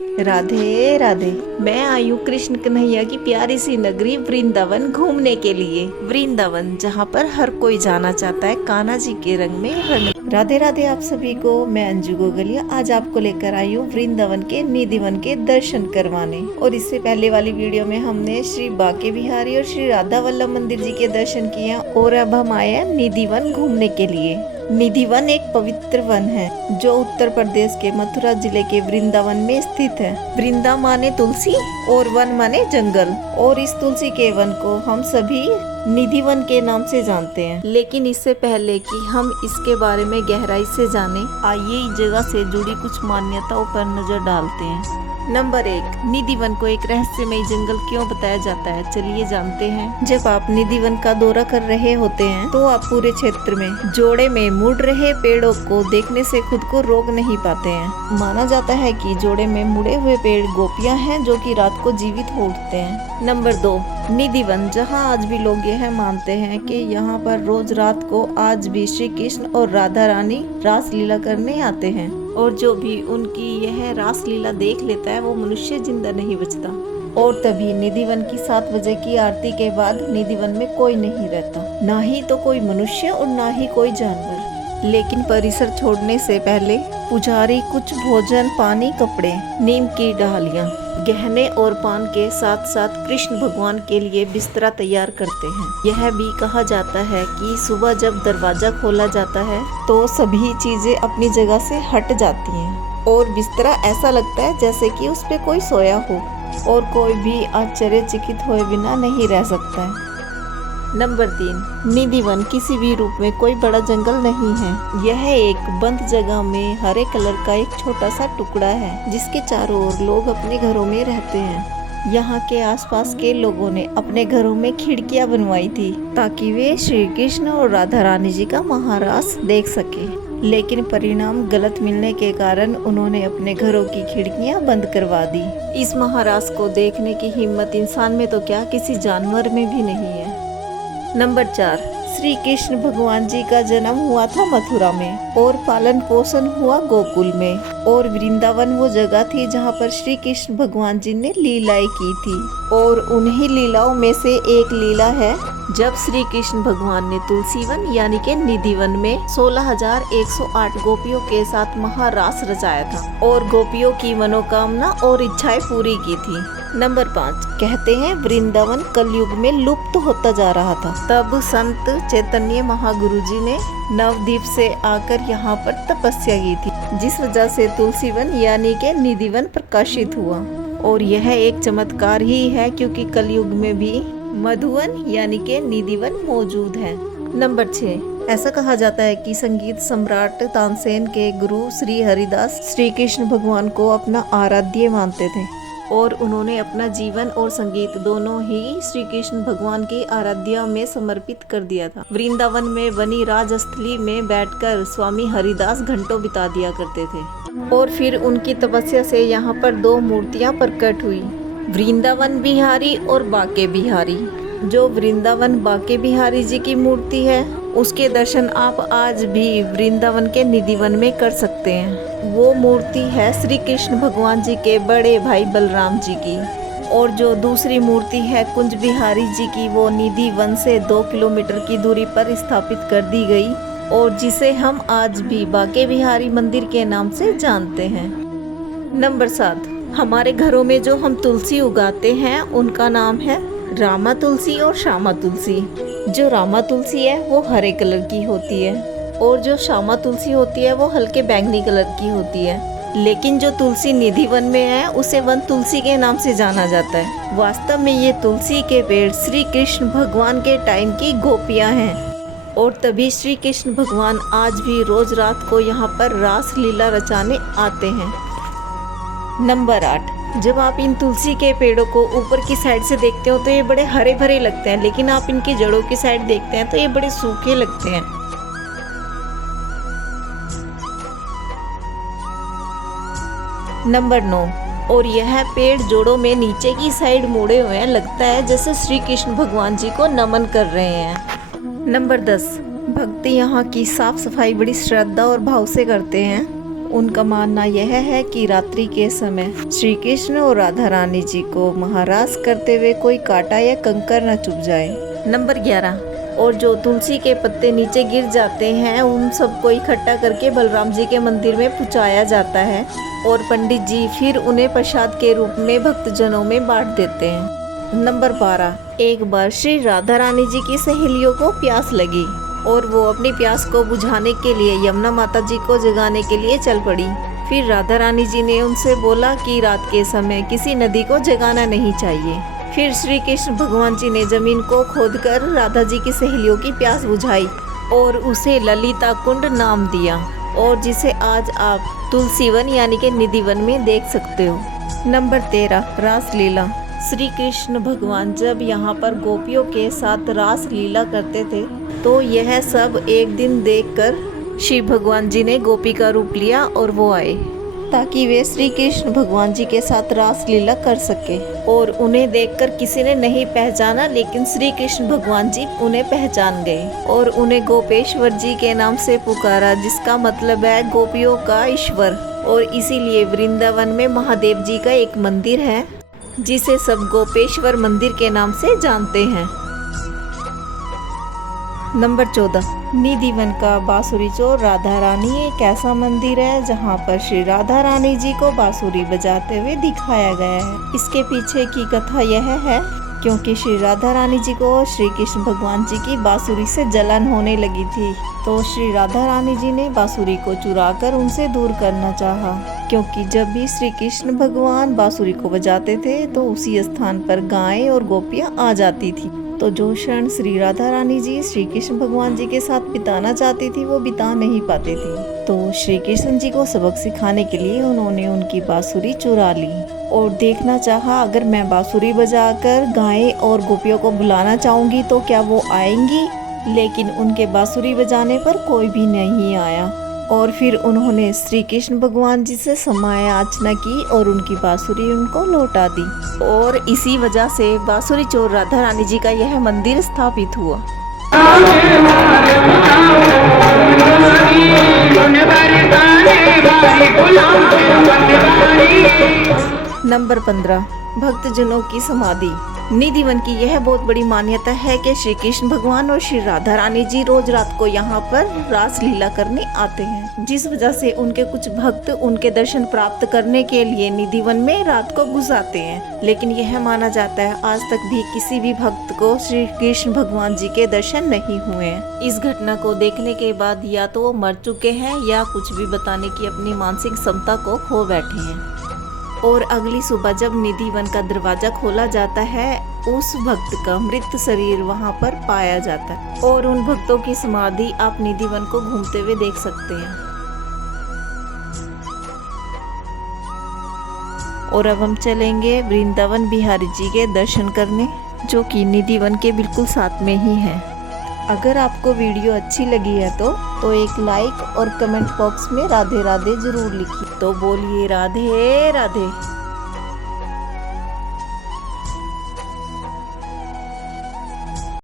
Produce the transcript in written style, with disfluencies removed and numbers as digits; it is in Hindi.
राधे राधे। मैं आई हूँ कृष्ण कन्हैया की प्यारी सी नगरी वृंदावन घूमने के लिए। वृंदावन जहाँ पर हर कोई जाना चाहता है कान्हा जी के रंग में रंग। राधे राधे आप सभी को। मैं अंजू गोगलिया आज आपको लेकर आई हूँ वृंदावन के निधिवन के दर्शन करवाने। और इससे पहले वाली वीडियो में हमने श्री बांके बिहारी और श्री राधा वल्लभ मंदिर जी के दर्शन किए और अब हम आए हैं निधिवन घूमने के लिए। निधिवन एक पवित्र वन है जो उत्तर प्रदेश के मथुरा जिले के वृंदावन में स्थित है। वृंदा माने तुलसी और वन माने जंगल, और इस तुलसी के वन को हम सभी निधिवन के नाम से जानते हैं। लेकिन इससे पहले कि हम इसके बारे में गहराई से जाने, आइए इस जगह से जुड़ी कुछ मान्यताओं पर नजर डालते हैं। नंबर 1, निधिवन को एक रहस्यमय जंगल क्यों बताया जाता है, चलिए जानते हैं। जब आप निधिवन का दौरा कर रहे होते हैं तो आप पूरे क्षेत्र में जोड़े में मुड़ रहे पेड़ों को देखने से खुद को रोक नहीं पाते हैं। माना जाता है कि जोड़े में मुड़े हुए पेड़ गोपियां हैं जो कि रात को जीवित हो उठते हैं। नंबर 2, निधिवन जहां आज भी लोग यह मानते हैं कि यहां पर रोज रात को आज भी श्री कृष्ण और राधा रानी रास लीला करने आते हैं, और जो भी उनकी यह रास लीला देख लेता है वो मनुष्य जिंदा नहीं बचता। और तभी निधिवन की 7 बजे की आरती के बाद निधिवन में कोई नहीं रहता, ना ही तो कोई मनुष्य और ना ही कोई जानवर। लेकिन परिसर छोड़ने से पहले पुजारी कुछ भोजन, पानी, कपड़े, नीम की डालियां, गहने और पान के साथ साथ कृष्ण भगवान के लिए बिस्तरा तैयार करते हैं। यह भी कहा जाता है कि सुबह जब दरवाजा खोला जाता है तो सभी चीजें अपनी जगह से हट जाती हैं और बिस्तरा ऐसा लगता है जैसे कि उस पे कोई सोया हो, और कोई भी आश्चर्यचकित हुए बिना नहीं रह सकता है। नंबर 3, निधिवन किसी भी रूप में कोई बड़ा जंगल नहीं है। यह एक बंद जगह में हरे कलर का एक छोटा सा टुकड़ा है जिसके चारों ओर लोग अपने घरों में रहते हैं। यहाँ के आसपास के लोगों ने अपने घरों में खिड़कियाँ बनवाई थी ताकि वे श्री कृष्ण और राधा रानी जी का महारास देख सके। लेकिन परिणाम गलत मिलने के कारण उन्होंने अपने घरों की खिड़कियां बंद करवा दी। इस महारास को देखने की हिम्मत इंसान में तो क्या किसी जानवर में भी नहीं है। नंबर 4, श्री कृष्ण भगवान जी का जन्म हुआ था मथुरा में और पालन पोषण हुआ गोकुल में, और वृंदावन वो जगह थी जहाँ पर श्री कृष्ण भगवान जी ने लीलाएं की थी। और उन्हीं लीलाओं में से एक लीला है जब श्री कृष्ण भगवान ने तुलसीवन यानी के निधिवन में 16,108 गोपियों के साथ महारास रचाया था और गोपियों की मनोकामना और इच्छाएं पूरी की थी। नंबर 5, कहते हैं वृंदावन कलयुग में लुप्त होता जा रहा था। तब संत चैतन्य महागुरु जी ने नवद्वीप से आकर यहाँ पर तपस्या की थी, जिस वजह से तुलसीवन यानी के निधिवन प्रकाशित हुआ। और यह एक चमत्कार ही है क्योंकि कलयुग में भी मधुवन यानी के निधिवन मौजूद है। नंबर 6, ऐसा कहा जाता है कि संगीत सम्राट तानसेन के गुरु श्री हरिदास श्री कृष्ण भगवान को अपना आराध्य मानते थे और उन्होंने अपना जीवन और संगीत दोनों ही श्री कृष्ण भगवान की आराध्या में समर्पित कर दिया था। वृंदावन में बनी राजस्थली में बैठकर स्वामी हरिदास घंटों बिता दिया करते थे, और फिर उनकी तपस्या से यहाँ पर 2 मूर्तियाँ प्रकट हुई, वृंदावन बिहारी और बांके बिहारी। जो वृंदावन बांके बिहारी जी की मूर्ति है उसके दर्शन आप आज भी वृंदावन के निधिवन में कर सकते हैं। वो मूर्ति है श्री कृष्ण भगवान जी के बड़े भाई बलराम जी की, और जो दूसरी मूर्ति है कुंज बिहारी जी की, वो निधिवन से 2 किलोमीटर की दूरी पर स्थापित कर दी गई और जिसे हम आज भी बांके बिहारी मंदिर के नाम से जानते हैं। नंबर 7, हमारे घरों में जो हम तुलसी उगाते हैं उनका नाम है रामा तुलसी और श्यामा तुलसी। जो रामा तुलसी है वो हरे कलर की होती है और जो श्यामा तुलसी होती है वो हल्के बैंगनी कलर की होती है। लेकिन जो तुलसी निधिवन में है उसे वन तुलसी के नाम से जाना जाता है। वास्तव में ये तुलसी के पेड़ श्री कृष्ण भगवान के टाइम की गोपियां हैं, और तभी श्री कृष्ण भगवान आज भी रोज रात को यहाँ पर रास लीला रचाने आते हैं। नंबर 8, जब आप इन तुलसी के पेड़ों को ऊपर की साइड से देखते हो तो ये बड़े हरे भरे लगते हैं, लेकिन आप इनकी जड़ों की साइड देखते हैं तो ये बड़े सूखे लगते हैं। नंबर 9, और यह पेड़ जोड़ों में नीचे की साइड मुड़े हुए हैं, लगता है जैसे श्री कृष्ण भगवान जी को नमन कर रहे हैं। नंबर 10, भक्ति यहाँ की साफ सफाई बड़ी श्रद्धा और भाव से करते हैं उनका मानना यह है कि रात्रि के समय श्री कृष्ण और राधा रानी जी को महाराज करते हुए कोई कांटा या कंकर न चुभ जाए। नंबर 11, और जो तुलसी के पत्ते नीचे गिर जाते हैं उन सबको इकट्ठा करके बलराम जी के मंदिर में पहुंचाया जाता है और पंडित जी फिर उन्हें प्रसाद के रूप में भक्तजनों में बांट देते हैं। नंबर 12, एक बार श्री राधा रानी जी की सहेलियों को प्यास लगी और वो अपनी प्यास को बुझाने के लिए यमुना माता जी को जगाने के लिए चल पड़ी। फिर राधा रानी जी ने उनसे बोला कि रात के समय किसी नदी को जगाना नहीं चाहिए। फिर श्री कृष्ण भगवान जी ने जमीन को खोदकर राधा जी की सहेलियों की प्यास बुझाई और उसे ललिता कुंड नाम दिया, और जिसे आज आप तुलसीवन यानी कि निधिवन में देख सकते हो। नंबर 13, रासलीला। श्री कृष्ण भगवान जब यहाँ पर गोपियों के साथ रास लीला करते थे तो यह सब एक दिन देखकर शिव भगवान जी ने गोपी का रूप लिया और वो आए ताकि वे श्री कृष्ण भगवान जी के साथ रास लीला कर सके। और उन्हें देखकर किसी ने नहीं पहचाना, लेकिन श्री कृष्ण भगवान जी उन्हें पहचान गए और उन्हें गोपेश्वर जी के नाम से पुकारा, जिसका मतलब है गोपियों का ईश्वर। और इसीलिए वृंदावन में महादेव जी का एक मंदिर है जिसे सब गोपेश्वर मंदिर के नाम से जानते हैं। नंबर 14, निधिवन का बांसुरी चोर राधा रानी एक ऐसा मंदिर है जहां पर श्री राधा रानी जी को बांसुरी बजाते हुए दिखाया गया है। इसके पीछे की कथा यह है क्योंकि श्री राधा रानी जी को श्री कृष्ण भगवान जी की बांसुरी से जलन होने लगी थी, तो श्री राधा रानी जी ने बांसुरी को चुराकर उनसे दूर करना चाहा, क्योंकि जब भी श्री कृष्ण भगवान बांसुरी को बजाते थे तो उसी स्थान पर गायें और गोपियां आ जाती थी। तो जो क्षण श्री राधा रानी जी श्री कृष्ण भगवान जी के साथ बिताना चाहती थी वो बिता नहीं पाती थी। तो श्री कृष्ण जी को सबक सिखाने के लिए उन्होंने उनकी बांसुरी चुरा ली और देखना चाहा अगर मैं बांसुरी बजाकर गायें और गोपियों को बुलाना चाहूंगी तो क्या वो आएंगी। लेकिन उनके बांसुरी बजाने पर कोई भी नहीं आया और फिर उन्होंने श्री कृष्ण भगवान जी से क्षमा याचना की और उनकी बांसुरी उनको लौटा दी। और इसी वजह से बांसुरी चोर राधा रानी जी का यह मंदिर स्थापित हुआ। नंबर 15, भक्तजनों की समाधि। निधिवन की यह बहुत बड़ी मान्यता है कि श्री कृष्ण भगवान और श्री राधा रानी जी रोज रात को यहाँ पर रास लीला करने आते हैं, जिस वजह से उनके कुछ भक्त उनके दर्शन प्राप्त करने के लिए निधिवन में रात को गुजारते हैं। लेकिन यह माना जाता है आज तक भी किसी भी भक्त को श्री कृष्ण भगवान जी के दर्शन नहीं हुए हैं। इस घटना को देखने के बाद या तो वो मर चुके हैं या कुछ भी बताने की अपनी मानसिक क्षमता को खो बैठे हैं। और अगली सुबह जब निधिवन का दरवाजा खोला जाता है उस भक्त का मृत शरीर वहां पर पाया जाता है और उन भक्तों की समाधि आप निधिवन को घूमते हुए देख सकते हैं। और अब हम चलेंगे वृंदावन बिहारी जी के दर्शन करने, जो कि निधिवन के बिल्कुल साथ में ही है। अगर आपको वीडियो अच्छी लगी है तो एक लाइक और कमेंट बॉक्स में राधे राधे जरूर लिखिए। तो बोलिए राधे राधे।